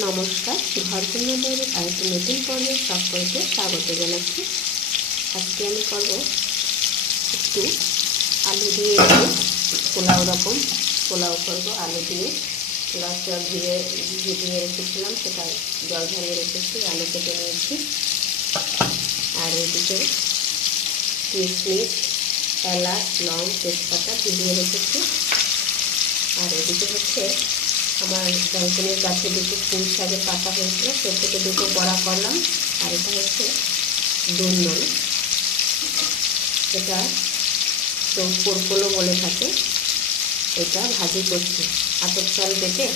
নমস্কার, ঘরকন্যা ডায়েরির আরেকটি নতুন পর্বে সকলকে স্বাগত জানাচ্ছি। আজকে আমি করব একটু আলু দিয়ে পোলাও রকম পোলাও করব। আলু দিয়ে পোলাও জল ভিজিয়ে রেখেছিলাম, সেটা জল ঝরিয়ে রেখেছি, আলু কেটে নিয়েছি। আর এদিকে কিশমিশ, এলাচ, লং, তেজপাতা ভিজিয়ে রেখেছি। আর এদিকে হচ্ছে আমার ব্যালকনির গাছে দুটো ফুল শাকের পাতা হয়েছিল, সে থেকে দুটো বড়া করলাম। আর এটা হচ্ছে দুন্দল, এটা তো পোরকোলো বলে থাকে। এটা ভাজি করছি আতপ চাল বেটে,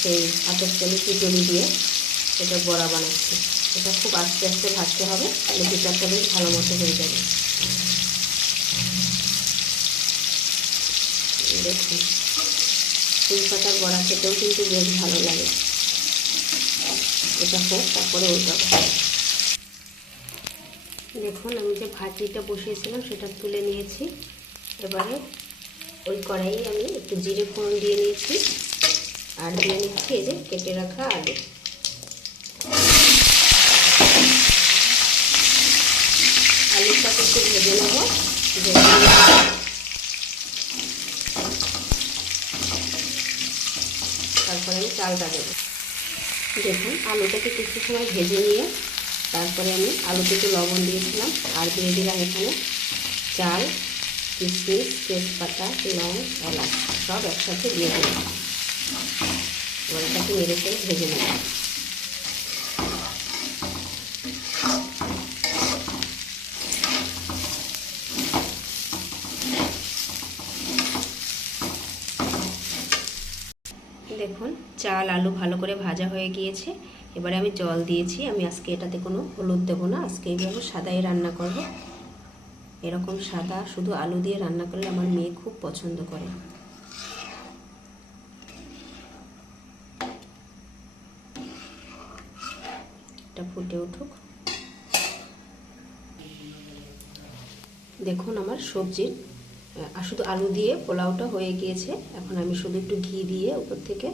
সেই আতপ চালে চিটনি দিয়ে এটা বড়া বানাচ্ছি। এটা খুব আস্তে আস্তে ভাজতে হবে, তাহলে ভিতরটা বেশ ভালো মতো হয়ে যাবে। দেখুন, ফুল পাতার বড়া খেতেও কিন্তু বেশ ভালো লাগে। এটা হোক, তারপরে উল্টাবো। দেখুন, আমি যে ভাজিটা বসিয়েছিলাম সেটা তুলে নিয়েছি। এবারে ওই কড়াইয়ে আমি একটু জিরে ফোড়ন দিয়ে নিয়েছি, আর দিয়ে নিচ্ছি এই যে কেটে রাখা আলু। আলুটাকে একটু ভেজে নেব। তারপরে আমি চালটা দেবো। দেখুন, আলুটাকে কিছু সময় ভেজে নিয়ে তারপরে আমি আলুতে একটু লবণ দিয়েছিলাম, আর দিয়ে দিলাম এখানে চাল, কিশমিশ, তেজপাতা, লং, এলাচ সব একসাথে দিয়ে দিলাম। এবার এটাকে নেড়ে ভেজে নেব। দেখুন, চাল আলু ভালো করে ভাজা হয়ে গিয়েছে। এবারে আমি জল দিয়েছি। আমি আজকে এটাতে কোনো হলুদ দেবো না, আজকে এইভাবে সাদাই রান্না করব। এরকম সাদা শুধু আলু দিয়ে রান্না করলে আমার মেয়ে খুব পছন্দ করে। এটা ফুটে উঠুক। দেখুন, আমার সবজির শুধু আলু দিয়ে পোলাওটা হয়ে গিয়েছে। এখন আমি শুধু একটু ঘি দিয়ে উপর থেকে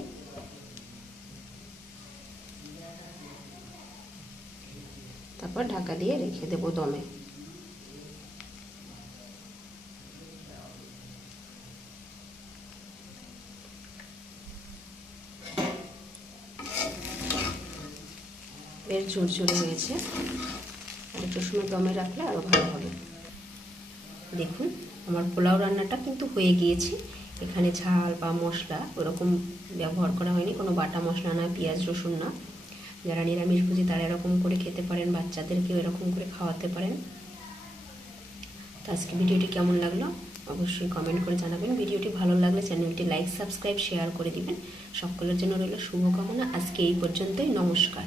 তারপর ঢাকা দিয়ে রেখে দেবো দমে। বেশ ঝুরঝুরে হয়েছে, আর একটু সময় দমে রাখলে আরও ভালো হবে। দেখুন, আমার পোলাও রান্নাটা কিন্তু হয়ে গিয়েছে। এখানে ঝাল বা মশলা ওরকম ব্যবহার করা হয়নি, কোনো বাটা মশলা না, পেঁয়াজ রসুন না। যারা নিরামিষভোজী তারা এরকম করে খেতে পারেন, বাচ্চাদেরকেও এরকম করে খাওয়াতে পারেন। তো আজকে ভিডিওটি কেমন লাগলো অবশ্যই কমেন্ট করে জানাবেন। ভিডিওটি ভালো লাগলে চ্যানেলটি লাইক, সাবস্ক্রাইব, শেয়ার করে দিবেন। সকলের জন্য রইল শুভকামনা। আজকে এই পর্যন্তই। নমস্কার।